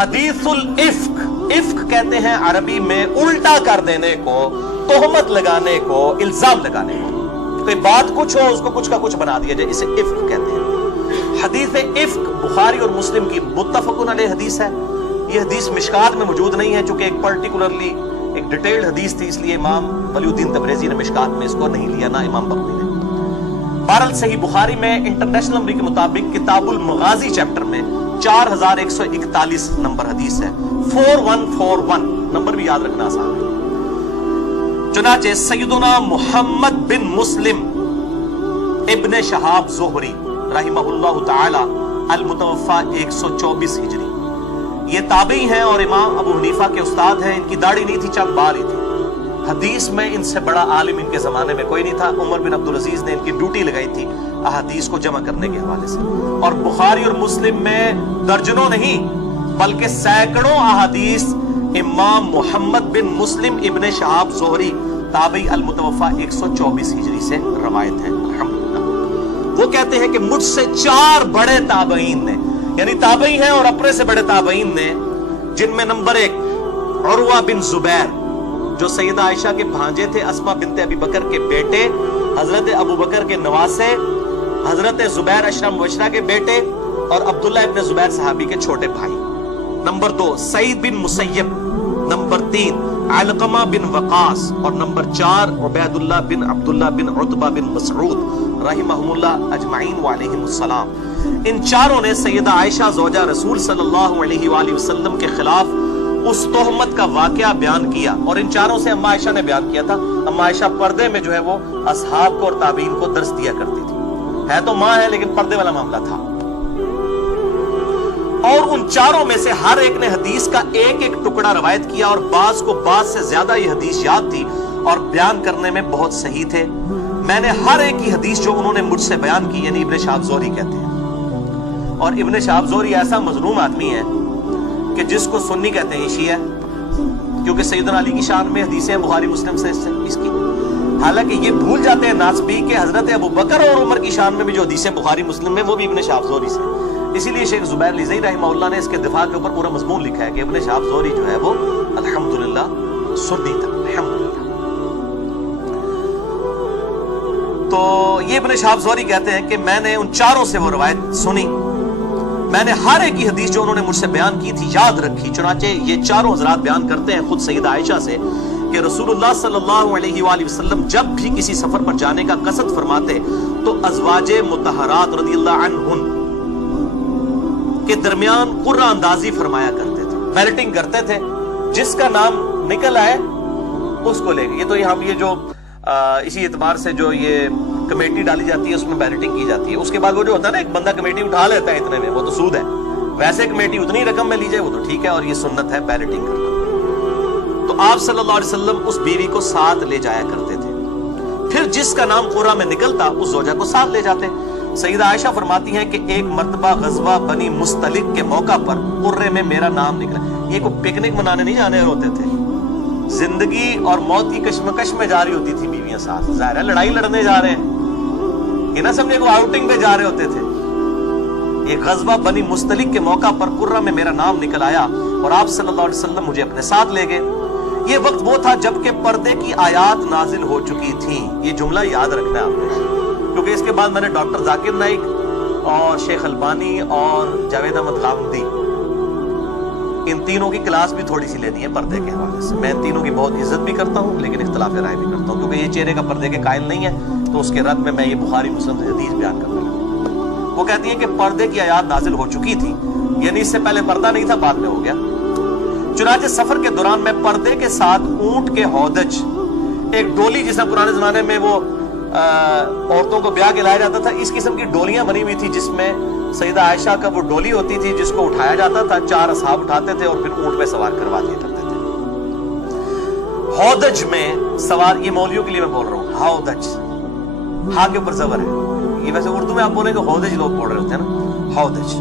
حدیث الافق، افق کہتے ہیں عربی میں الٹا کر دینے کو، تہمت لگانے کو، الزام لگانے کو، کوئی بات کچھ ہو اس کو کچھ کا کچھ بنا دیا جائے، اسے افق کہتے ہیں۔ حدیث افق بخاری اور مسلم کی متفقن علیہ حدیث ہے۔ یہ حدیث مشکات میں موجود نہیں ہے چونکہ ایک پرٹیکولرلی ایک ڈیٹیلڈ حدیث تھی، اس لیے امام ولی الدین تبریزی نے مشکات میں اس کو نہیں لیا، نہ امام بغوی نے۔ بہرحال صحیح بخاری میں انٹرنیشنل نمبر کے مطابق کتاب المغازی چیپٹر میں 4141 نمبر حدیث ہے، 4141 نمبر بھی یاد رکھنا آسان ہے۔ چنانچہ سیدنا محمد بن مسلم ابن شہاب زہری رحمہ اللہ تعالی المتوفى 124 ہجری، یہ تابعی ہیں اور امام ابو حنیفہ کے استاد ہیں۔ ان کی داڑھی نہیں تھی، چند بال ہی تھی۔ حدیث میں ان سے بڑا عالم ان کے زمانے میں کوئی نہیں تھا۔ عمر بن عبدالعزیز نے ان کی ڈیوٹی لگائی تھی احادیث کو جمع کرنے کے حوالے سے، اور بخاری اور مسلم میں درجنوں نہیں بلکہ سینکڑوں احادیث امام محمد بن مسلم ابن شہاب زہری تابعی المتوفى 124 ہجری سے روایت ہے۔ الحمدللہ وہ کہتے ہیں کہ مجھ سے 4 بڑے تابعین نے، یعنی تابعی ہیں اور اپنے سے بڑے تابعین نے، جن میں نمبر 1 عروہ بن زبیر جو سیدہ عائشہ کے بھانجے تھے، اسماء بنت ابی بکر کے بیٹے، حضرت ابو بکر کے نواسے، حضرت زبیر اشرا مبشرہ کے بیٹے، اور عبداللہ ابن زبیر صحابی کے چھوٹے بھائی۔ نمبر 2 سعید بن مسیب، نمبر 3 علقمہ بن وقاص، اور نمبر 4 عبید اللہ بن عبداللہ بن عتبہ بن مسعود رحمہم اللہ اجمعین وعلیہم السلام۔ ان چاروں نے سیدہ عائشہ زوجہ رسول صلی اللہ علیہ وآلہ وسلم کے خلاف اس تہمت کا واقعہ بیان کیا، اور ان چاروں سے اما عائشہ نے بیان کیا تھا۔ اما عائشہ پردے میں جو ہے وہ اصحاب کو اور تابعین کو درس دیا کرتی تھی، ہے تو ماں ہے لیکن پردے والا معاملہ تھا۔ اور ان چاروں میں سے ہر ایک نے حدیث کا ایک ایک ٹکڑا روایت کیا، اور بعض کو بعض سے زیادہ یہ حدیث یاد تھی اور بیان کرنے میں بہت صحیح تھے۔ میں نے ہر ایک کی حدیث جو انہوں نے مجھ سے بیان کی، یعنی ابن شہاب زہری کہتے ہیں، اور ابن شہاب زہری ایسا مظلوم آدمی ہے کہ جس کو سنی کہتے ہیں شیعہ، کیونکہ سیدنا علی کی شان میں حدیثیں بخاری مسلم سے اس کی، حالانکہ یہ بھول جاتے ہیں ناسبی کہ حضرت ابو بکر اور عمر کی شان میں بھی جو حدیثیں بخاری مسلم میں وہ بھی ابن شہاب زہری سے۔ اسی لیے شیخ زبیر لیزئی رحمہ اللہ نے اس کے دفاع کے اوپر پورا مضمون لکھا ہے کہ ابن شہاب زہری جو ہے وہ الحمدللہ سنی تھا، الحمدللہ۔ تو یہ ابن شہاب زہری کہتے ہیں کہ میں نے ان چاروں سے وہ روایت سنی، میں نے ہر ایک کی حدیث جو انہوں نے مجھ سے بیان کی تھی یاد رکھی۔ چنانچہ یہ چاروں حضرات بیان کرتے ہیں خود سیدہ عائشہ سے کہ رسول اللہ صلی اللہ علیہ وآلہ وسلم جب بھی کسی سفر پر جانے کا قصد فرماتے تو ازواج مطہرات رضی اللہ عنہن کے درمیان قرہ اندازی فرمایا کرتے تھے، بیلٹنگ کرتے تھے، جس کا نام نکل آئے اس کو لے گئے۔ یہ تو یہ جو اسی اعتبار سے جو یہ کمیٹی ڈالی جاتی ہے اس میں بیلٹنگ کی جاتی ہے، اس کے بعد وہ جو ہوتا ہے نا ایک بندہ کمیٹی اٹھا لیتا ہے اتنے میں، وہ تو سود ہے، ویسے کمیٹی اتنی رقم میں لی جائے وہ تو ٹھیک ہے، اور یہ سنت ہے بیلٹنگ کرنا۔ تو آپ صلی اللہ علیہ وسلم اس بیوی کو ساتھ لے جایا کرتے تھے، پھر جس کا نام قرہ میں نکلتا اس زوجہ کو ساتھ لے جاتے۔ سیدہ عائشہ فرماتی ہیں کہ ایک مرتبہ غزوہ بنی مستلق کے موقع پر قرے میں میرا نام نکلا۔ یہ کوئی پکنک منانے نہیں جانے ہوتے تھے، زندگی اور موت کی کشمکش میں جاری ہوتی تھی بیویاں ساتھ، ظاہر ہے لڑائی لڑنے جا رہے ہیں، یہ نہ سمجھے کو آؤٹنگ پہ جا رہے ہوتے تھے۔ ایک غزوہ بنی مستلق کے موقع پر قرہ میں میرا نام نکل آیا اور آپ صلی اللہ علیہ وسلم مجھے اپنے ساتھ لے گئے۔ یہ وقت وہ تھا جبکہ پردے کی آیات نازل ہو چکی تھیں۔ یہ جملہ یاد رکھنا ہے آپ نے، کیونکہ اس کے بعد میں نے ڈاکٹر ذاکر نائک اور شیخ البانی اور جاوید احمد غامدی ان تینوں کی کلاس بھی تھوڑی سی لینی ہے پردے کے حوالے سے۔ میں ان تینوں کی بہت عزت بھی کرتا ہوں لیکن اختلاف رائے بھی کرتا ہوں، کیونکہ یہ چہرے کا پردے کے قائل نہیں ہے، تو اس کے رد میں یہ بخاری مسلم سے حدیث بیان کرتا ہوں۔ وہ کہتی ہیں کہ پردے کی آیات نازل ہو چکی تھی، یعنی اس سے پہلے پردہ نہیں تھا، بعد میں ہو گیا۔ چنانچہ سفر کے دوران میں پردے کے ساتھ اونٹ کے ہودج، ایک ڈولی جسے پرانے زمانے میں وہ عورتوں کو بیاہ کے لایا جاتا تھا، اس قسم کی ڈولیاں بنی ہوئی تھی جس میں سیدہ عائشہ کا وہ ڈولی ہوتی تھی جس کو اٹھایا جاتا تھا، 4 اصحاب اٹھاتے تھے اور پھر اونٹ پہ سوار کروا دیا کرتے تھے۔ ہودج میں سوار، یہ مولویوں کے لیے میں بول رہا ہوں، ہودج ہاں کے اوپر زبر ہے، یہ ویسے اردو میں آپ بولیں کہ ہودج لوگ بول رہے ہوتے ہیں نا، ہودج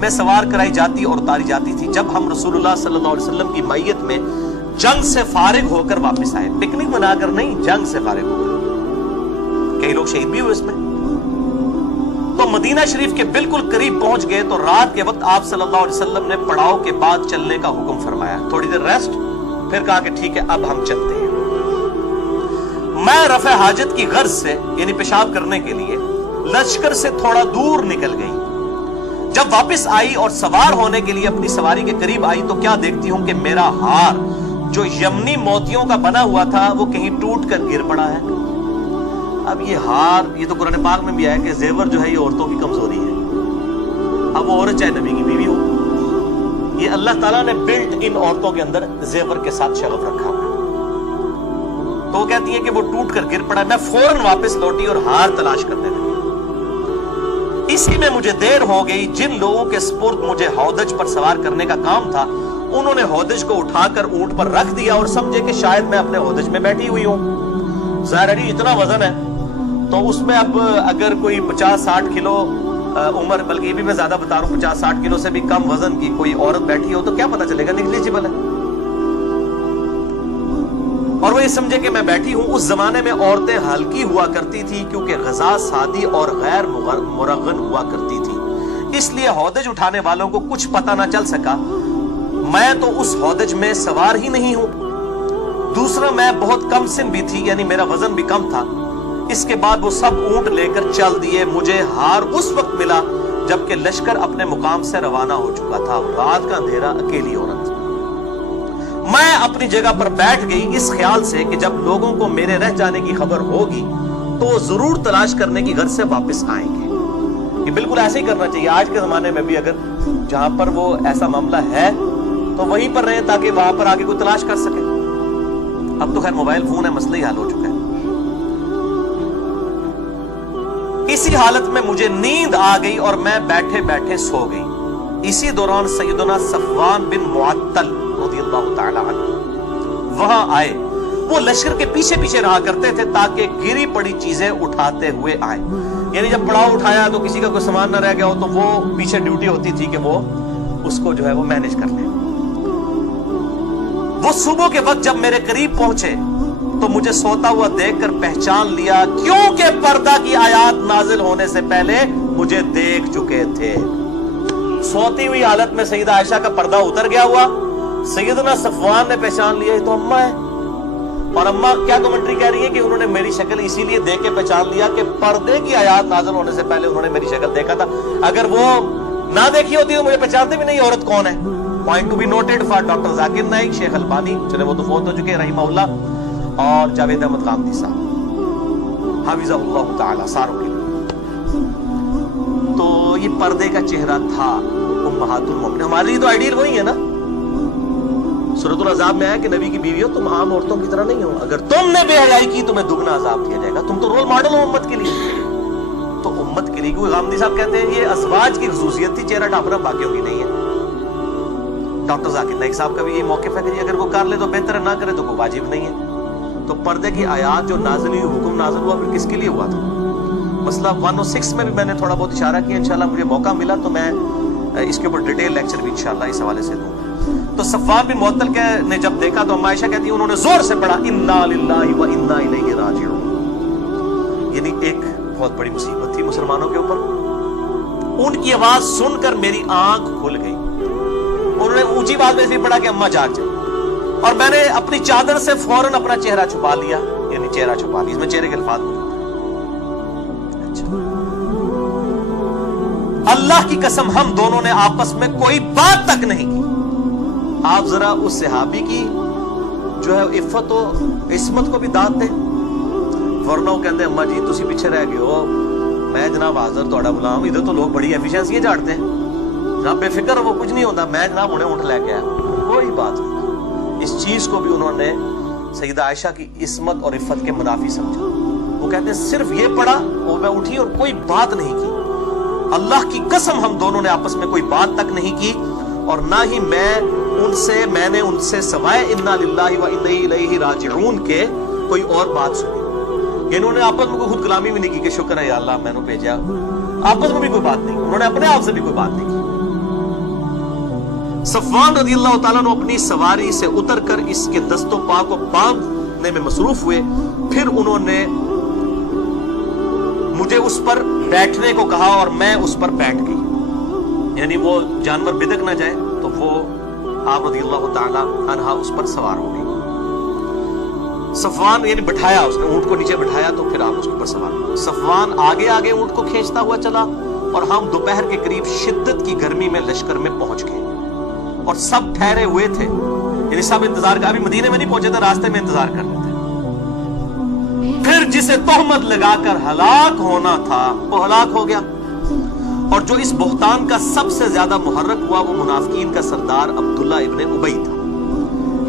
میں سوار کرائی جاتی اور اتاری جاتی تھی جب ہم رسول اللہ صلی اللہ علیہ وسلم کی معیت میں جنگ سے فارغ ہو کر واپس آئے، پکنک منا کر نہیں، جنگ سے فارغ ہو کر۔ کئی لوگ شہید بھی ہوئے اس میں، تو مدینہ شریف کے بالکل قریب پہنچ گئے تو رات کے وقت آپ صلی اللہ علیہ وسلم نے پڑاؤ کے بعد چلنے کا حکم فرمایا. تھوڑی دیر ریسٹ, پھر کہا کہ ٹھیک ہے اب ہم چلتے ہیں. میں رفع حاجت کی غرض سے یعنی پیشاب کرنے کے لیے لشکر سے تھوڑا دور نکل گئی. جب واپس آئی اور سوار ہونے کے لیے اپنی سواری کے قریب آئی تو کیا دیکھتی ہوں کہ میرا ہار جو یمنی موتیوں کا بنا ہوا تھا وہ کہیں ٹوٹ کر گر پڑا ہے. اب یہ ہار, یہ تو قرآن پاک میں بھی آیا کہ زیور جو ہے یہ عورتوں کی کمزوری ہے. اب وہ عورت چاہے نبی کی بیوی ہو, یہ اللہ تعالیٰ نے بلٹ ان عورتوں کے اندر زیور کے ساتھ شغف رکھا ہوا. تو وہ کہتی ہے کہ وہ ٹوٹ کر گر پڑا. میں فوراً واپس لوٹی اور ہار تلاش کرنے لگی. اسی میں مجھے دیر ہو گئی. جن لوگوں کے سپرد مجھے ہودج پر سوار کرنے کا کام تھا انہوں نے ہودج کو اٹھا کر اونٹ پر رکھ دیا اور سمجھے کہ شاید میں اپنے ہودج میں بیٹھی ہوئی ہوں. ظاہر ہے اتنا وزن ہے تو اس میں اب اگر کوئی 50-60 کلو عمر, بلکہ یہ بھی میں زیادہ بتا رہا ہوں 50-60 کلو سے بھی کم وزن کی کوئی عورت بیٹھی ہو تو کیا پتا چلے گا, نیگلیجبل ہے. اور وہ یہ سمجھے کہ میں بیٹھی ہوں. اس زمانے میں عورتیں ہلکی ہوا کرتی تھی کیونکہ غذا سادی اور غیر مرغن ہوا کرتی تھی, اس لیے ہودج اٹھانے والوں کو کچھ پتہ نہ چل سکا. میں تو اس ہودج میں سوار ہی نہیں ہوں. دوسرا میں بہت کم سن بھی تھی, یعنی میرا وزن بھی کم تھا. اس کے بعد وہ سب اونٹ لے کر چل دیے. مجھے ہار اس وقت ملا جبکہ لشکر اپنے مقام سے روانہ ہو چکا تھا. رات کا اندھیرا, اکیلی عورت. میں اپنی جگہ پر بیٹھ گئی اس خیال سے کہ جب لوگوں کو میرے رہ جانے کی خبر ہوگی تو وہ ضرور تلاش کرنے کی غرض سے واپس آئیں گے. یہ بالکل ایسے ہی کرنا چاہیے. آج کے زمانے میں بھی اگر جہاں پر وہ ایسا معاملہ ہے تو وہیں پر رہیں تاکہ وہاں پر آگے کوئی تلاش کر سکے. اب تو خیر موبائل فون ہے, مسئلہ ہی حل ہو چکا ہے. اسی حالت میں مجھے نیند آ گئی اور میں بیٹھے بیٹھے سو گئی. اسی دوران سیدنا صفوان بن معطل رضی اللہ تعالی عنہ وہاں آئے. وہ لشکر کے پیچھے پیچھے رہا کرتے تھے تاکہ گری پڑی چیزیں اٹھاتے ہوئے آئیں. یعنی جب پڑاؤ اٹھایا تو کسی کا کوئی سامان نہ رہ گیا ہو تو وہ پیچھے ڈیوٹی ہوتی تھی کہ وہ اس کو جو ہے وہ مینج کر لیں. وہ صبح کے وقت جب میرے قریب پہنچے تو مجھے سوتا ہوا دیکھ کر پہچان لیا کیونکہ پردہ کی آیات نازل ہونے سے پہلے مجھے دیکھ چکے تھے. سوتی ہوئی حالت میں سیدہ عائشہ کا پردہ اتر گیا ہوا. سیدنا صفوان نے پہچان لیا یہ تو اماں ہے. اور اماں کیا کمنٹری کہہ رہی ہے کہ انہوں نے میری شکل اسی لیے دیکھ کے پہچان لیا کہ پردے کی آیات نازل ہونے سے پہلے انہوں نے میری شکل دیکھا تھا. اگر وہ نہ دیکھی ہوتی تو مجھے پہچانتے بھی نہیں عورت کون ہے. Point to be noted for doctor Zakir Naik, Sheikh Albani, چلے وہ تو فوت ہو چکے رحمہ اللہ, اور جاوید احمد غامدی صاحب حافظہ اللہ تعالی ساروں کے لیے. تو یہ پردے کا چہرہ تھا امہات المومنین. ہمارے لیے تو آئیڈیل وہی ہے نا. سورۃ العذاب میں آیا کہ نبی کی بیوی ہو تم عام عورتوں کی طرح نہیں ہو. اگر تم نے بے حیائی کی تمہیں دگنا عذاب دیا جائے گا. تم تو رول ماڈل ہو امت کے لیے. تو امت کے لیے کوئی غامدی صاحب کہتے ہیں یہ ازواج کی خصوصیت تھی چہرہ ڈھانپنا, باقیوں کی نہیں ہے. ڈاکٹر ذاکر نائک صاحب کا بھی یہ موقف ہے کہ اگر وہ کر لے تو بہتر ہے, نہ کرے تو کوئی واجب نہیں ہے. تو پردے کی آیات جو نازل ہوئی, حکم نازل ہوا, پھر کس کے لیے ہوا تھا؟ مسئلہ 106 میں بھی میں نے تھوڑا بہت اشارہ کیا. انشاءاللہ مجھے موقع ملا تو میں اس کے اوپر ڈیٹیل لیکچر بھی انشاءاللہ اس حوالے سے دوں. تو صفوان بن معطل نے جب دیکھا تو اما عائشہ کہتی ہیں انہوں نے زور سے پڑھا انا للہ و انا الیہ راجعون. یعنی ایک بہت بڑی مصیبت تھی مسلمانوں کے اوپر. ان کی آواز سن کر میری آنکھ کھل گئی. انہوں نے اونچی آواز میں پھر پڑھا کہ اماں جاگ جائے, اور میں نے اپنی چادر سے فوراً اپنا چہرہ چھپا لیا. یعنی چہرہ چھپا لیا, اس میں چہرے کے الفاظ موجود ہیں. اچھا, اللہ کی قسم ہم دونوں نے آپس میں کوئی بات تک نہیں کی. آپ ذرا اس صحابی کی جو ہے عفت و عصمت کو بھی داد دیں. ورنہ وہ کہتے ہیں اماں جی تسی پیچھے رہ گئے ہو, میں جناب حاضر تھوڑا غلام. ادھر تو لوگ بڑی ایفیشنسی جھاڑتے ہیں جناب, بے فکر وہ کچھ نہیں ہوتا. میں جناب انہیں اونٹ لے کے آیا, کوئی بات نہیں. اس چیز کو بھی انہوں نے سیدہ عائشہ کی عصمت اور عفت کے منافی سمجھا. وہ کہتے ہیں صرف یہ پڑھا اور میں اٹھی اور کوئی بات نہیں کی. اللہ کی قسم ہم دونوں نے آپس میں کوئی بات تک نہیں کی, اور نہ ہی میں نے ان سے سوائے انا للہ و انا الیہ راجعون کے کوئی اور بات سنی. انہوں نے آپس میں کوئی خود کلامی بھی نہیں کی کہ شکر ہے یا اللہ میں نے بھیجا. آپس میں بھی کوئی بات نہیں, انہوں نے اپنے آپ سے بھی کوئی بات نہیں کی. صفوان رضی اللہ تعالیٰ نے اپنی سواری سے اتر کر اس کے دست و پا کو باندھنے میں مصروف ہوئے. پھر انہوں نے مجھے اس پر بیٹھنے کو کہا اور میں اس پر بیٹھ گئی، یعنی وہ جانور بدک نہ جائے، تو وہ آپ رضی اللہ تعالی عنہ اس پر سوار ہو گئی۔ صفوان یعنی بٹھایا، اس نے اونٹ کو نیچے بٹھایا تو پھر آپ اس کے اوپر سوار ہوئے۔ صفوان آگے آگے اونٹ کو کھینچتا ہوا چلا اور ہم دوپہر کے قریب شدت کی گرمی میں لشکر میں پہنچ گئے اور سب ٹھہرے ہوئے تھے، یعنی سب انتظار کر، ابھی مدینے میں نہیں پہنچے تھے، راستے میں انتظار کر رہے تھے۔ پھر جسے تہمت لگا کر ہلاک ہونا تھا وہ ہلاک ہو گیا، اور جو اس بہتان کا سب سے زیادہ محرک ہوا وہ منافقین کا سردار عبداللہ ابن ابی تھا۔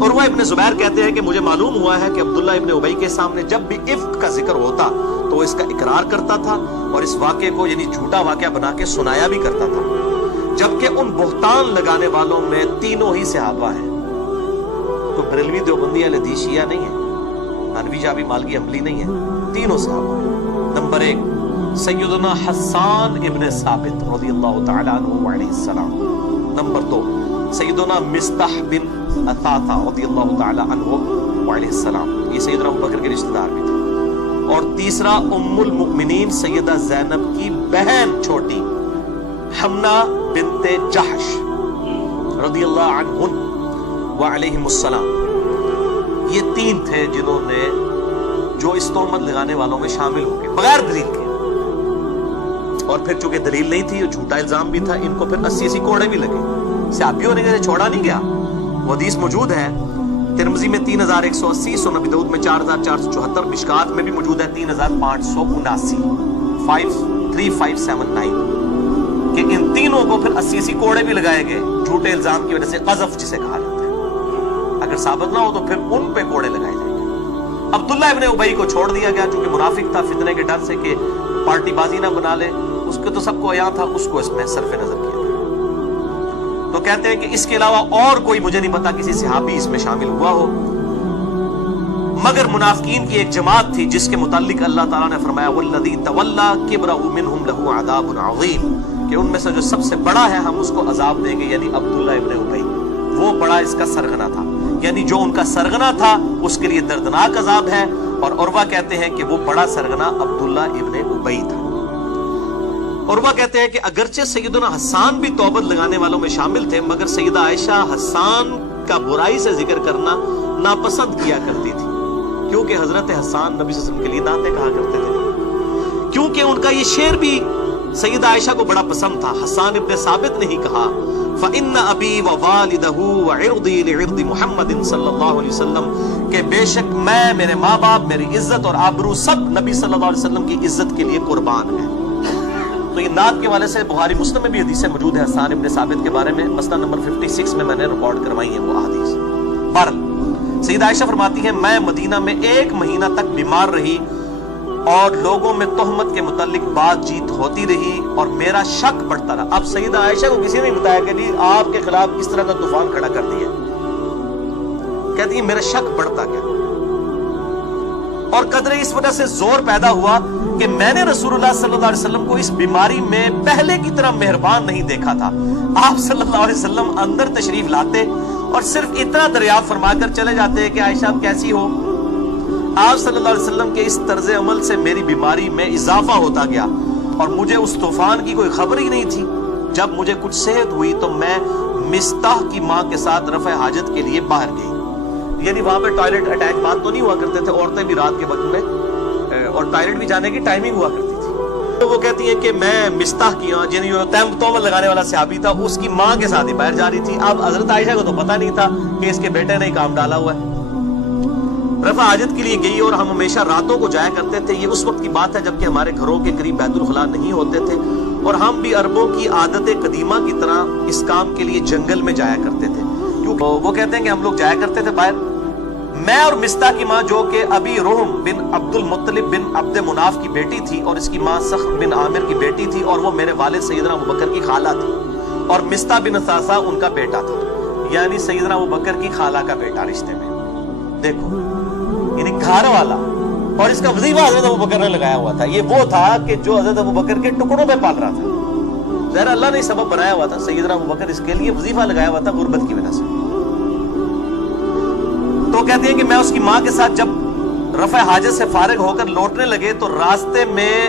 اور وہ ابن زبیر کہتے ہیں کہ مجھے معلوم ہوا ہے کہ عبداللہ ابن ابی کے سامنے جب بھی افک کا ذکر ہوتا تو وہ اس کا اقرار کرتا تھا اور اس واقعے کو یعنی جھوٹا واقعہ بنا کے سنایا بھی کرتا تھا، جبکہ ان بہتان لگانے والوں میں تینوں ہی صحابہ ہیں، کوئی بریلوی دیوبندی اہل حدیث شیعہ نہیں ہے، حنفی شافعی مالکی حنبلی نہیں ہے، تینوں صحابہ۔ نمبر 1 سیدنا حسان ابن ثابت رضی اللہ تعالی عنہ علیہ السلام۔ نمبر 2 سیدنا مصطح بن اثاثہ رضی اللہ تعالی عنہ علیہ السلام، یہ سیدنا ابوبکر کے رشتہ دار بھی تھے۔ اور تیسرا ام المؤمنین سیدہ زینب کی بہن چھوٹی حمنہ بنت جحش رضی اللہ عنہن وعلیہم السلام، یہ 3 تھے جنہوں نے جو اس تہمت لگانے والوں میں شامل ہو گئے بغیر دلیل کے، اور پھر چونکہ دلیل نہیں تھی اور جھوٹا الزام بھی تھا، ان کو پھر 80 کوڑے بھی لگے، صحابیوں نے چھوڑا نہیں گیا۔ وہ حدیث موجود ہے ترمذی میں 3180، سنن ابی داؤد میں 4474، مشکات میں بھی موجود ہے 3579 3579، کہ ان تینوں کو پھر 80 کوڑے بھی لگائے گئے جھوٹے الزام کی وجہ سے، قذف جسے کہا جاتا ہے، اگر ثابت نہ ہو تو پھر ان پہ کوڑے لگائے جائیں گے۔ عبداللہ ابن ابی کو چھوڑ دیا گیا چونکہ منافق تھا، فتنے کے ڈر سے کہ پارٹی بازی نہ بنا لے، اس کے تو سب کو عیاں تھا، اس کو اس میں صرف نظر کیا گیا۔ تو کہتے ہیں کہ اس کے علاوہ اور کوئی مجھے نہیں پتا کسی صحابی اس میں شامل ہوا ہو، مگر منافقین کی ایک جماعت تھی جس کے متعلق اللہ تعالیٰ نے فرمایا والذی تولی کبرہ منہم لہ عذاب عظیم، کہ ان میں سے جو سب سے بڑا ہے ہم اس کو عذاب دیں گے، یعنی عبداللہ ابن ابی، وہ بڑا اس کا سرغنہ تھا، یعنی جو ان کا سرغنہ تھا اس کے لیے دردناک عذاب ہے۔ اور عروہ کہتے ہیں کہ وہ بڑا سرغنہ عبداللہ ابن ابی تھا۔ عروہ کہتے ہیں کہ اگرچہ سیدنا حسان بھی توبت لگانے والوں میں شامل تھے، مگر سیدہ عائشہ حسان کا برائی سے ذکر کرنا ناپسند کیا کرتی تھی، کیونکہ حضرت حسان نبی صلی اللہ علیہ وسلم کے لیے نعتیں کہا کرتے تھے، کیونکہ ان کا یہ شعر بھی سیدہ عائشہ کو بڑا پسند تھا۔ حسان ابن ثابت نے ہی کہا فَإِنَّ أَبِي وَوَالِدَهُ وَعِرْضِي لِعِرْضِ مُحَمَّدٍ صلی اللہ علیہ وسلم، کہ بے شک میں، میرے ماں باپ، میری عزت اور آبرو سب نبی صلی اللہ علیہ وسلم کی عزت کے لیے قربان ہیں۔ تو یہ نعت کے والے سے بخاری مسلم میں بھی حدیثیں موجود ہیں حسان ابن ثابت کے بارے میں، مسند نمبر 56 میں نے ریکارڈ کروائی ہیں وہ احادیث۔ بہرحال سیدہ عائشہ فرماتی ہیں میں مدینہ میں 1 مہینہ تک بیمار رہی اور لوگوں میں تہمت کے متعلق بات چیت ہوتی رہی اور میرا شک بڑھتا رہا۔ اب سیدہ عائشہ کو کسی نے نہیں بتایا کہ جی آپ کے خلاف اس طرح کا طوفان کھڑا کر دیا، کہتی ہے میرا شک بڑھتا گیا، اور قدرے اس وجہ سے زور پیدا ہوا کہ میں نے رسول اللہ صلی اللہ علیہ وسلم کو اس بیماری میں پہلے کی طرح مہربان نہیں دیکھا تھا۔ آپ صلی اللہ علیہ وسلم اندر تشریف لاتے اور صرف اتنا دریافت فرما کر چلے جاتے کہ عائشہ آپ کیسی ہو۔ آپ صلی اللہ علیہ وسلم کے اس طرز عمل سے میری بیماری میں اضافہ ہوتا گیا اور مجھے اس طوفان کی کوئی خبر ہی نہیں تھی۔ جب مجھے کچھ صحت ہوئی تو میں مصطح کی ماں کے ساتھ رفع حاجت کے لیے باہر گئی، یعنی وہاں پہ ٹوائلٹ اٹیچ بات تو نہیں ہوا کرتے تھے، عورتیں بھی رات کے وقت میں اور ٹوائلٹ بھی جانے کی ٹائمنگ ہوا کرتی تھی، تو وہ کہتی ہیں کہ میں مصطح کی ماں، یعنی تہمت لگانے والا صحابی تھا، اس کی ماں کے ساتھ ہی باہر جا رہی تھی۔ اب حضرت عائشہ کو تو پتہ نہیں تھا کہ اس کے بیٹے نے کام ڈالا ہوا ہے، رفع حاجت کے لیے گئی اور ہم ہمیشہ راتوں کو جایا کرتے تھے۔ یہ اس وقت کی بات ہے جبکہ ہمارے گھروں کے قریب بیت الخلاء نہیں ہوتے تھے اور ہم بھی عربوں کی عادت قدیمہ کی طرح اس کام کے لیے جنگل میں جایا کرتے تھے، کیونکہ وہ کہتے ہیں کہ ہم لوگ جایا کرتے تھے باہر، میں اور مصطح کی ماں جو کہ ابی رحم بن عبد المطلب بن عبد مناف کی بیٹی تھی اور اس کی ماں سخر بن عامر کی بیٹی تھی اور وہ میرے والد سیدنا ابوبکر کی خالہ تھی، اور مصطح بن اثاثہ ان کا بیٹا تھا، یعنی سیدنا ابوبکر کی خالہ کا بیٹا رشتے میں۔ دیکھو یعنی گھر والا، اور اس کا وظیفہ حضرت ابوبکر نے لگایا ہوا تھا۔ یہ وہ تھا کہ جو حضرت ابوبکر کے ٹکڑوں پہ پال رہا تھا، ظاہر اللہ نے سبب بنایا ہوا تھا، سیدنا ابوبکر اس کے لیے وظیفہ لگایا ہوا تھا غربت کی وجہ سے۔ تو کہتے ہیں کہ میں اس کی ماں کے ساتھ جب رفع حاجت سے فارغ ہو کر لوٹنے لگے تو راستے میں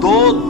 2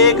1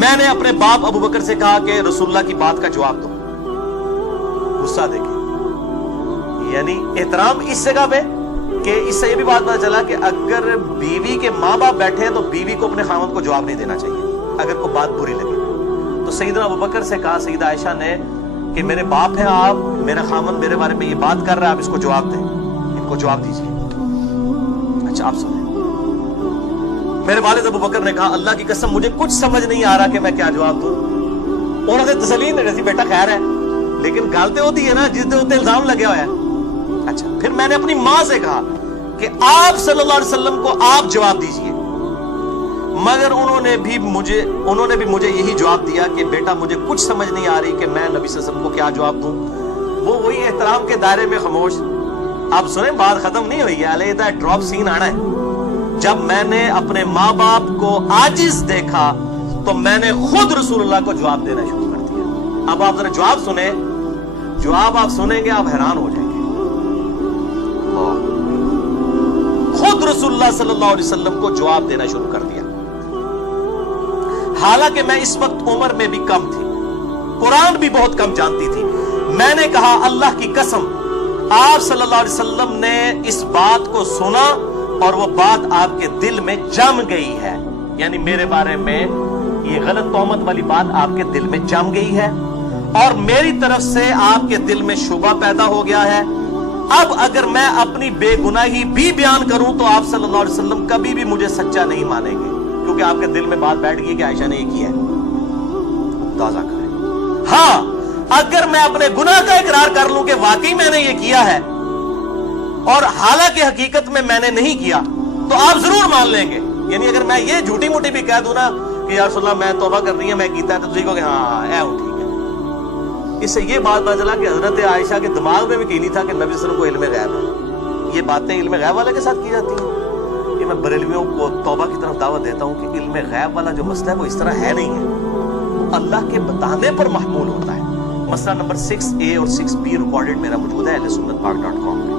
میں نے اپنے باپ ابو بکر سے کہا کہ رسول اللہ کی بات کا جواب دو. غصہ دیکھیں، یعنی احترام اس جگہ پہ کہ اس سے یہ بھی بات پتا چلا کہ اگر بیوی کے ماں باپ بیٹھے ہیں تو بیوی کو اپنے خاوند کو جواب نہیں دینا چاہیے اگر کوئی بات بری لگے. تو سیدنا ابو بکر سے کہا سیدہ عائشہ نے کہ میرے باپ ہیں آپ، میرا خاوند میرے بارے میں یہ بات کر رہا ہے، آپ اس کو جواب دیں، ان کو جواب دیجیے. اچھا آپ سنیں. میرے والد ابو بکر نے کہا اللہ کی قسم مجھے کچھ سمجھ نہیں آ رہا کہ میں کیا جواب دوں. انہوں نے تسلی نہیں دی، بیٹا خیر ہے، لیکن گالتے ہوتی ہے نا جس دے اوپر الزام لگے ہوا ہے. اچھا پھر میں نے اپنی ماں سے کہا کہ آپ صلی اللہ علیہ وسلم کو آپ جواب دیجئے، مگر انہوں نے بھی مجھے یہی جواب دیا کہ بیٹا مجھے کچھ سمجھ نہیں آ رہی کہ میں نبی صلی اللہ علیہ وسلم کو کیا جواب دوں. وہ وہی احترام کے دائرے میں خاموش. آپ سنیں بات ختم نہیں ہوئی ہے، علیحدہ ڈراپ سین آنا ہے. جب میں نے اپنے ماں باپ کو عاجز دیکھا تو میں نے خود رسول اللہ کو جواب دینا شروع کر دیا. اب آپ ذرا جواب سنیں، جواب آپ سنیں گے آپ حیران ہو جائیں گے. خود رسول اللہ صلی اللہ علیہ وسلم کو جواب دینا شروع کر دیا. حالانکہ میں اس وقت عمر میں بھی کم تھی، قرآن بھی بہت کم جانتی تھی. میں نے کہا اللہ کی قسم آپ صلی اللہ علیہ وسلم نے اس بات کو سنا اور وہ بات آپ کے دل میں جم گئی ہے، یعنی میرے بارے میں یہ غلط تہمت والی بات آپ کے دل میں جم گئی ہے اور میری طرف سے آپ کے دل میں شبہ پیدا ہو گیا ہے. اب اگر میں اپنی بے گناہی بھی بیان کروں تو آپ صلی اللہ علیہ وسلم کبھی بھی مجھے سچا نہیں مانیں گے، کیونکہ آپ کے دل میں بات بیٹھ گئی کہ عائشہ نے یہ کیا ہے. تازہ کریں. ہاں اگر میں اپنے گناہ کا اقرار کر لوں کہ واقعی میں نے یہ کیا ہے اور حالانکہ حقیقت میں نے نہیں کیا تو آپ ضرور مان لیں گے. یعنی اگر میں یہ جھوٹی موٹی بھی کہہ دوں نا کہ یا رسول اللہ میں توبہ کر رہی ہے میں کیتا ہے تو تجھے کہو کہ ہاں اے وہ ٹھیک ہے. اس سے یہ بات پتا چلا کہ حضرت عائشہ کے دماغ میں بھی کی نہیں تھا کہ نبی صلی اللہ علیہ وسلم کو علم غیب ہے. یہ باتیں علم غیب والے کے ساتھ کی جاتی ہیں. یہ میں بریلویوں کو توبہ کی طرف دعوت دیتا ہوں کہ علم غیب والا جو مسئلہ ہے وہ اس طرح ہے نہیں ہے، اللہ کے بتانے پر محمول ہوتا ہے. مسئلہ نمبر 6A اور 6B ریکارڈڈ میرا موجود ہے ahlsunnatpark.com پہ.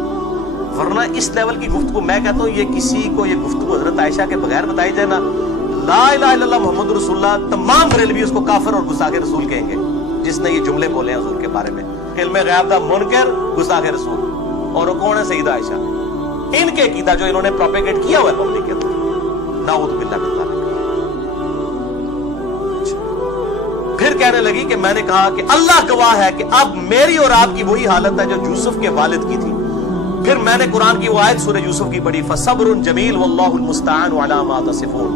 ورنہ اس لیول کی گفتگو میں کہتا ہوں یہ کسی کو یہ گفتگو حضرت عائشہ کے بغیر بتائی جائے نا، لا الہ الا اللہ محمد رسول اللہ، تمام بریلوی اس کو کافر اور گستاخ رسول کہیں گے جس نے یہ جملے بولے ہیں حضور کے بارے میں. علم غیب دا منکر گستاخ رسول. اور وہ کون ہے؟ سیدہ عائشہ. ان کے عقیدہ جو انہوں نے پروپیگیٹ کیا ہوا ہے پبلک کے اندر، نعوذ باللہ من ذالک. پھر کہنے لگی کہ میں نے کہا کہ اللہ گواہ ہے کہ اب میری اور آپ کی وہی حالت ہے جو یوسف کے والد کی تھی. پھر میں نے قرآن کی وہ آیت سورہ یوسف کی پڑھی فصبر جمیل واللہ المستعان علی ما تصفون.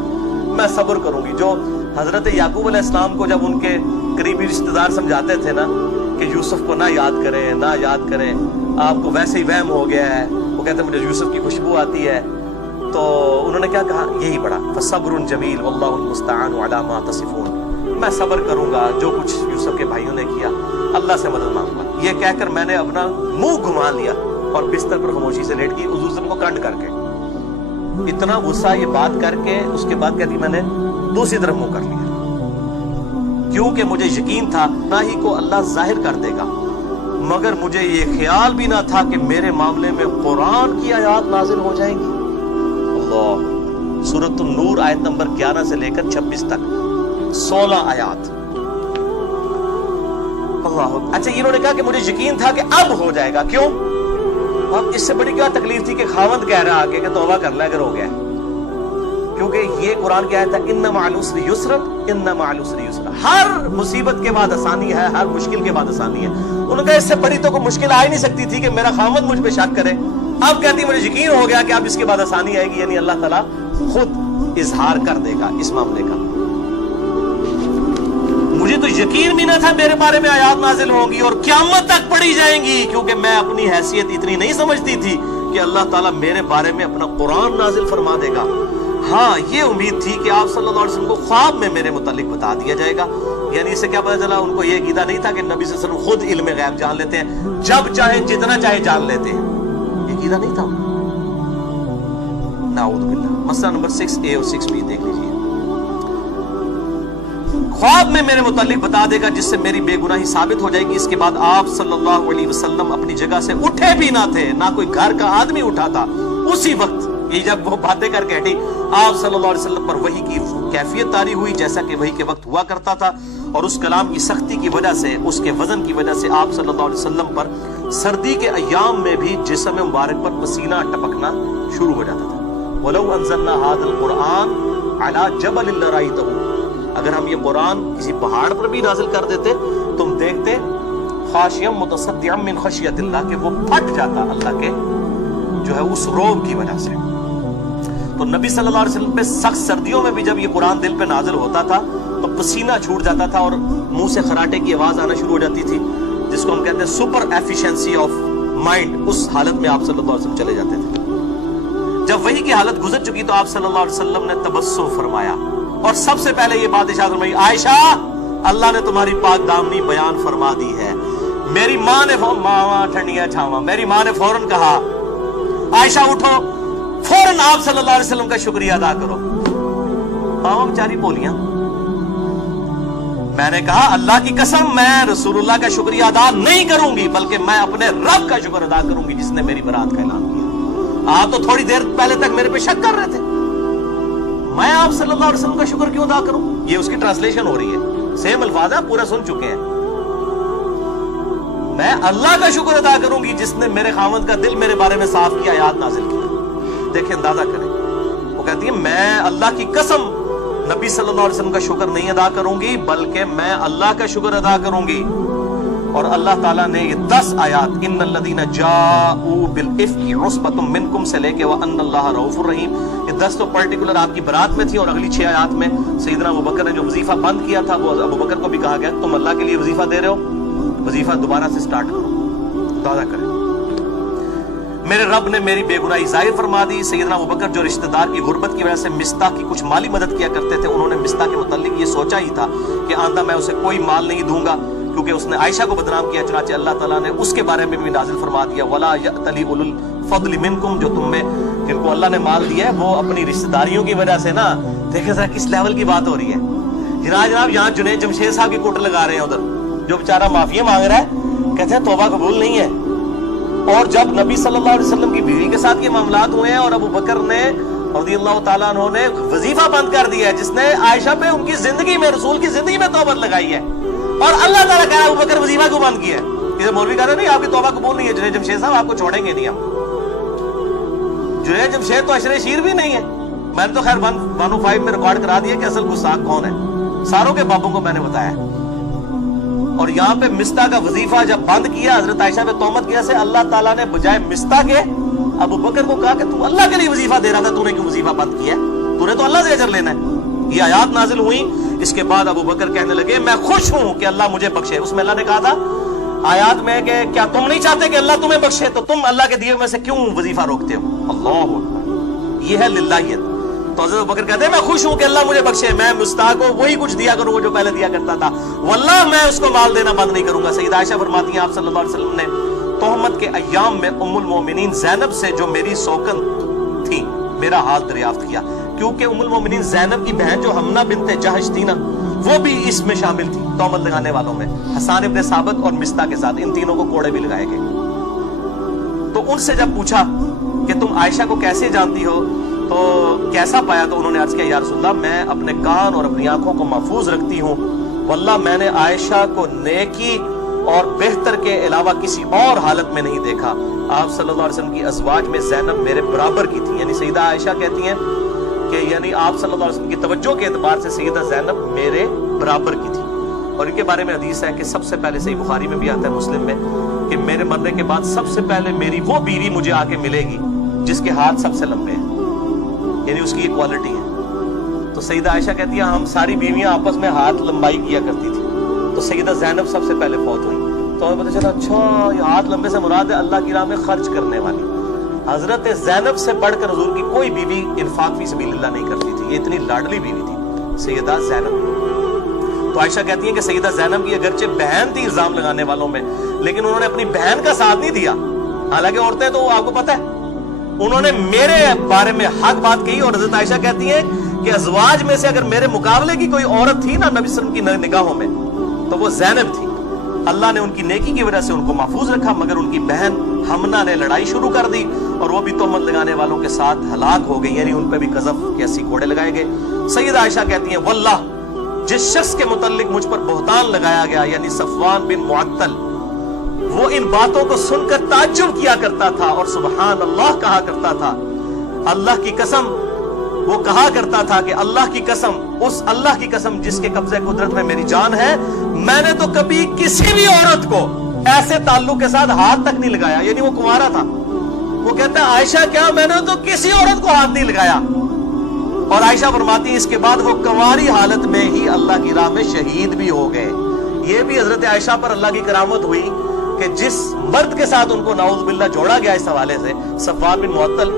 میں صبر کروں گی. جو حضرت یعقوب علیہ السلام کو جب ان کے قریبی رشتہ دار سمجھاتے تھے نا کہ یوسف کو نہ یاد کریں نہ یاد کریں، آپ کو ویسے ہی وہم ہو گیا ہے، وہ کہتے ہیں مجھے یوسف کی خوشبو آتی ہے، تو انہوں نے کیا کہا؟ یہی پڑھا فصبر جمیل واللہ المستعان علی ما تصفون. میں صبر کروں گا جو کچھ یوسف کے بھائیوں نے کیا، اللہ سے مدد مانگوں گا. یہ کہہ کر میں نے اپنا منہ گھما لیا اور بستر پر خاموشی سے لیٹ گئی حضور صلی اللہ علیہ وسلم کو کنڈ کر کے. اتنا غصہ یہ بات کر کے اس کے بعد کہتی میں نے دوسری طرف منہ کر لیا، کیونکہ مجھے یقین تھا گناہی کو اللہ ظاہر کر دے گا، مگر مجھے یہ خیال بھی نہ تھا کہ میرے معاملے میں قرآن کی آیات نازل ہو جائیں گی. اللہ. سورۃ النور آیت نمبر 11 سے لے کر 26 تک 16 آیات. اللہ. اچھا انہوں نے کہا کہ مجھے یقین تھا کہ اب ہو جائے گا. کیوں؟ اب اس سے بڑی کیا تکلیف تھی کہ خاوند کہہ رہا آگے کہ توبہ کر لے اگر ہو گیا، کیونکہ یہ قرآن کی آیت ہے ان مع العسر یسرا ان مع العسر یسرا. ہر مصیبت کے بعد آسانی ہے، ہر مشکل کے بعد آسانی ہے. انہوں نے کہا اس سے بڑی تو کوئی مشکل آ ہی نہیں سکتی تھی کہ میرا خاوند مجھ پہ شک کرے. اب کہتی مجھے یقین ہو گیا کہ اب اس کے بعد آسانی آئے گی، یعنی اللہ تعالیٰ خود اظہار کر دے گا اس معاملے کا. مجھے تو یقین بھی نہ تھا میرے بارے میں آیات نازل ہوں گی اور قیامت تک پڑھی جائیں گی، کیونکہ میں اپنی حیثیت اتنی نہیں سمجھتی تھی کہ اللہ تعالیٰ میرے بارے میں اپنا قرآن نازل فرما دے گا. ہاں یہ امید تھی کہ آپ صلی اللہ علیہ وسلم کو خواب میں میرے متعلق بتا دیا جائے گا. یعنی اس سے کیا پتا چلا؟ ان کو یہ عقیدہ نہیں تھا کہ نبی صلی اللہ علیہ وسلم خود علم غیب جان لیتے ہیں، جب چاہے جتنا چاہے جان لیتے ہیں. یہ عقیدہ نہیں تھا. نعوذ باللہ. مسئلہ نمبر 6A اور 6B دیکھ لیجیے. خواب میں میرے متعلق بتا دے گا جس سے میری بے گناہی ثابت ہو جائے گی. اس کے بعد آپ صلی اللہ علیہ وسلم اپنی جگہ سے اٹھے بھی نہ تھے، نہ کوئی گھر کا آدمی اٹھا تھا. اسی وقت یہ جب وہ باتیں کر کے ہٹی، آپ صلی اللہ علیہ وسلم پر وحی کی کیفیت طاری ہوئی جیسا کہ وحی کے وقت ہوا کرتا تھا، اور اس کلام کی سختی کی وجہ سے، اس کے وزن کی وجہ سے آپ صلی اللہ علیہ وسلم پر سردی کے ایام میں بھی جسم مبارک پر پسینہ ٹپکنا شروع ہو جاتا تھا۔ وَلَوْ أَنزَلْنَا هَذَا الْقُرْآنَ عَلَى جَبَلٍ لَرَأَيْتَهُ، اگر ہم یہ قرآن کسی پہاڑ پر بھی نازل کر دیتے تم دیکھتے خاشعا متصدعا من خشیت اللہ، کہ وہ پھٹ جاتا اللہ کے جو ہے اس روب کی وجہ سے۔ تو نبی صلی اللہ علیہ وسلم پہ سخت سردیوں میں بھی جب یہ قرآن دل پہ نازل ہوتا تھا تو پسینہ چھوٹ جاتا تھا اور منہ سے خراٹے کی آواز آنا شروع ہو جاتی تھی، جس کو ہم کہتے ہیں سپر ایفیشنسی آف مائنڈ۔ اس حالت میں آپ صلی اللہ علیہ وسلم چلے جاتے تھے۔ جب وحی کی حالت گزر چکی تو آپ صلی اللہ علیہ وسلم نے تبسم فرمایا، اور سب سے پہلے یہ بات ارشاد فرمائی، عائشہ اللہ نے تمہاری پاک دامنی بیان فرما دی ہے۔ میری ماں نے ماں ٹھنڈیاں چھاواں، میری ماں نے فوراً کہا عائشہ اٹھو، فوراً آپ صلی اللہ علیہ وسلم کا شکریہ ادا کرو۔ ماں بیچاری بولیاں، میں نے کہا اللہ کی قسم میں رسول اللہ کا شکریہ ادا نہیں کروں گی، بلکہ میں اپنے رب کا شکر ادا کروں گی جس نے میری برات کا اعلان کیا۔ آپ تو تھوڑی دیر پہلے تک میرے پہ شک کر رہے تھے، میں آپ صلی اللہ علیہ وسلم کا شکر کیوں ادا کروں؟ یہ اس کی ٹرانسلیشن ہو رہی ہے، سیم الفاظ ہے، پورا سن چکے ہیں۔ میں اللہ کا شکر ادا کروں گی جس نے میرے خاوند کا دل میرے بارے میں صاف کیا، آیات نازل کی۔ دیکھیں اندازہ کریں، وہ کہتی ہے میں اللہ کی قسم نبی صلی اللہ علیہ وسلم کا شکر نہیں ادا کروں گی، بلکہ میں اللہ کا شکر ادا کروں گی۔ اور اللہ تعالیٰ نے یہ 10 آیات ان الذین جاءوا بالافک عصبۃ منکم سے لے کے وان اللہ رؤوف الرحیم، یہ 10 تو پرٹیکولر آپ کی برات میں تھی، اور اگلی 6 آیات میں سیدنا ابوبکر نے جو وظیفہ بند کیا تھا وہ ابوبکر کو بھی کہا گیا تم اللہ کے لیے وظیفہ دے رہے ہو، وظیفہ دوبارہ سے سٹارٹ کرو۔ اندازہ کریں، میرے رب نے میری بے گناہی ظاہر فرما دی۔ سیدنا ابوبکر جو رشتہ دار کی غربت کی وجہ سے مستح کی کچھ مالی مدد کیا کرتے تھے، انہوں نے مستح کے متعلق یہ سوچا ہی تھا کہ آئندہ میں اسے کوئی مال نہیں دوں گا، کیونکہ اس نے عائشہ کو بدنام کیا، چنانچہ اللہ تعالیٰ نے اس کے بارے میں بھی نازل فرما دیا وَلَا يَأْتَلِ أُولُو الْفَضْلِ مِنْكُمْ، جو تم میں جن کو اللہ نے مال دیا ہے وہ اپنی رشتہ داریوں کی وجہ سے نا، دیکھیں ذرا کس لیول کی بات ہو رہی ہے۔ جناب یہاں جنید جمشید صاحب کی کوٹ لگا رہے ہیں، ادھر جو بیچارہ معافی مانگ رہا ہے کہتے ہیں توبہ قبول نہیں ہے، اور جب نبی صلی اللہ علیہ وسلم کی بیوی کے ساتھ یہ معاملات ہوئے ہیں اور ابو بکر نے رضی اللہ تعالیٰ عنہ نے وظیفہ بند کر دیا ہے جس نے عائشہ پہ ان کی زندگی میں، رسول کی زندگی میں توبہ لگائی ہے، اور اللہ تعالیٰ کہہ رہا ہے ابو بکر وظیفہ کو بند کیا ہے۔ یہ مولوی کہہ رہے نہیں آپ کی توبہ قبول نہیں ہے، جنید جمشید صاحب آپ کو چھوڑیں گے نہیں ہم۔ جنید جمشید تو عشرِ شیر بھی نہیں ہے، میں نے تو خیر 105 میں ریکارڈ کرا دیا کہ اصل گستاخ کون ہے، ساروں کے بابوں کو میں نے بتایا۔ اور یہاں پہ مستح کا وظیفہ جب بند کیا، حضرت عائشہ پہ تہمت کیا سے اللہ تعالیٰ نے بجائے مستح کے ابو بکر کو کہا کہ تو اللہ کے لیے وظیفہ دے رہا تھا، تو نے کیوں وظیفہ بند کیا ہے؟ تو نے تو اللہ سے اجر لینا ہے۔ یہ آیات نازل ہوئی، اس کے بعد ابو بکر کہنے لگے میں خوش ہوں کہ اللہ مجھے بخشے۔ اس میں اللہ نے کہا تھا آیات میں کہ کیا تم نہیں چاہتے کہ اللہ تمہیں بخشے، تو تم اللہ کے دیے میں سے کیوں وظیفہ روکتے ہو؟ اللہ اکبر، یہ ہے للہیت۔ تو حضرت ابوبکر کہتے ہیں میں خوش ہوں کہ اللہ مجھے بخشے، میں مستح کو وہی کچھ دیا کروں گا جو پہلے دیا کرتا تھا، واللہ میں اس کو مال دینا بند نہیں کروں گا۔ سیدہ عائشہ فرماتی ہیں آپ صلی اللہ علیہ وسلم نے تہمت کے ایام میں ام المومنین زینب سے جو میری سوکن تھی میرا حال دریافت کیا، کیونکہ ام المومنین زینب کی بہن جو حمنہ بنت جہش تھی نا، وہ بھی اس میں شامل تھی تہمت لگانے والوں میں، حسان ابن ثابت اور مستح کے ساتھ ان تینوں کو کوڑے بھی لگائے گئے۔ تو ان سے جب پوچھا کہ تم عائشہ کو کیسے جانتی ہو تو کیسا پایا، تو انہوں نے عرض کیا یا رسول اللہ میں اپنے کان اور اپنی آنکھوں کو محفوظ رکھتی ہوں، واللہ میں نے عائشہ کو نیکی اور بہتر کے علاوہ کسی اور حالت میں نہیں دیکھا۔ آپ صلی اللہ علیہ وسلم کی ازواج میں زینب میرے برابر کی تھی، یعنی سیدہ عائشہ کہتی ہیں کہ یعنی آپ صلی اللہ علیہ وسلم کی توجہ کے اعتبار سے سیدہ زینب میرے برابر کی تھی۔ اور ان کے بارے میں حدیث ہے کہ سب سے پہلے صحیح بخاری میں بھی آتا ہے، مسلم میں، کہ میرے مرنے کے بعد سب سے پہلے میری وہ بیوی مجھے آ کے ملے گی جس کے ہاتھ سب سے لمبے ہیں، یعنی اس کی یہ کوالٹی ہے۔ تو سیدہ عائشہ کہتی ہے ہم ساری بیویاں آپس میں ہاتھ لمبائی کیا کرتی تھی، تو سیدہ زینب سب سے پہلے فوت ہوئی۔ تو ہمیں پتہ چلا اچھا یہ ہاتھ لمبے سے مراد ہے اللہ کی راہ میں خرچ کرنے والی۔ حضرت زینب سے بڑھ کر حضور کی کوئی بیوی انفاق فی سبیل اللہ نہیں کرتی تھی، یہ اتنی لاڈلی بیوی تھی سیدہ زینب۔ تو عائشہ کہتی ہیں کہ سیدہ زینب کی اگرچہ بہن تھی الزام لگانے والوں میں، لیکن انہوں نے اپنی بہن کا ساتھ نہیں دیا، حالانکہ عورتیں تو آپ کو پتہ ہے انہوں نے میرے بارے میں حق بات کہی۔ اور حضرت عائشہ کہتی ہیں کہ ازواج میں سے اگر میرے مقابلے کی کوئی عورت تھی نا نبی صلی اللہ علیہ وسلم کی نگاہوں میں تو وہ زینب تھی، اللہ نے ان کی نیکی کی وجہ سے ان کو محفوظ رکھا، مگر ان کی بہن حمنا نے لڑائی شروع کر دی اور وہ بھی تہمت لگانے والوں کے ساتھ ہلاک ہو گئی، یعنی ان پہ بھی قذف کے 80 کوڑے لگائے گئے۔ سیدہ عائشہ کہتی ہیں واللہ جس شخص کے متعلق مجھ پر بہتان لگایا گیا یعنی صفوان بن معطل، وہ ان باتوں کو سن کر تعجب کیا کرتا تھا اور سبحان اللہ کہا کرتا تھا۔ اللہ کی قسم، وہ کہا کرتا تھا کہ اللہ کی قسم، اس اللہ کی قسم جس کے قبضے قدرت میں میری جان ہے، میں نے تو کبھی کسی بھی عورت کو ایسے تعلق کے ساتھ ہاتھ تک نہیں لگایا، یعنی وہ کنوارا تھا۔ وہ کہتا ہے عائشہ کیا میں نے تو کسی عورت کو ہاتھ نہیں لگایا، اور عائشہ فرماتی اس کے بعد وہ کنواری حالت میں ہی اللہ کی راہ میں شہید بھی ہو گئے۔ یہ بھی حضرت عائشہ پر اللہ کی کرامت ہوئی کہ جس مرد کے ساتھ ان کو نعوذ باللہ جوڑا گیا اس حوالے سے، صفوان بن معطل،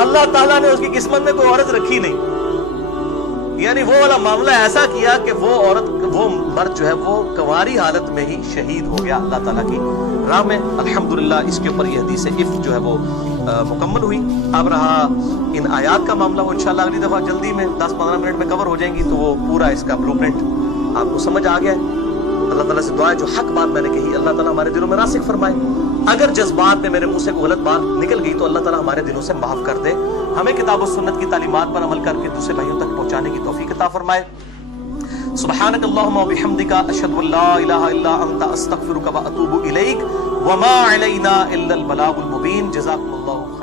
اللہ تعالیٰ نے اس کی قسمت میں کوئی عورت رکھی نہیں، یعنی وہ والا معاملہ ایسا کیا کہ وہ عورت، وہ مرد جو ہے وہ کنواری حالت میں ہی شہید ہو گیا اللہ تعالیٰ کی راہ میں۔ الحمدللہ اس کے اوپر یہ حدیث عفق جو ہے وہ مکمل ہوئی۔ اب رہا ان آیات کا معاملہ، وہ انشاءاللہ اگلی دفعہ جلدی میں 10-15 منٹ میں کور ہو جائیں گی، تو وہ پورا اس کا بلو پرنٹ آپ کو سمجھ آ گیا ہے۔ اللہ تعالیٰ سے دعا ہے جو حق بات میں نے کہی اللہ تعالیٰ ہمارے دلوں میں راسخ فرمائے، اگر جذبات میں میرے منہ سے کوئی غلط بات نکل گئی تو اللہ تعالیٰ ہمارے دلوں سے معاف کر دے، ہمیں کتاب و سنت کی تعلیمات پر عمل کر کے دوسرے بھائیوں تک پہنچانے کی توفیق عطا فرمائے۔ سبحانک اللہم و بحمدک، اشہد ان لا الہ الا انت، استغفرک و اتوب الیک، وما علینا الا البلاغ المبین۔ جزاکم اللہ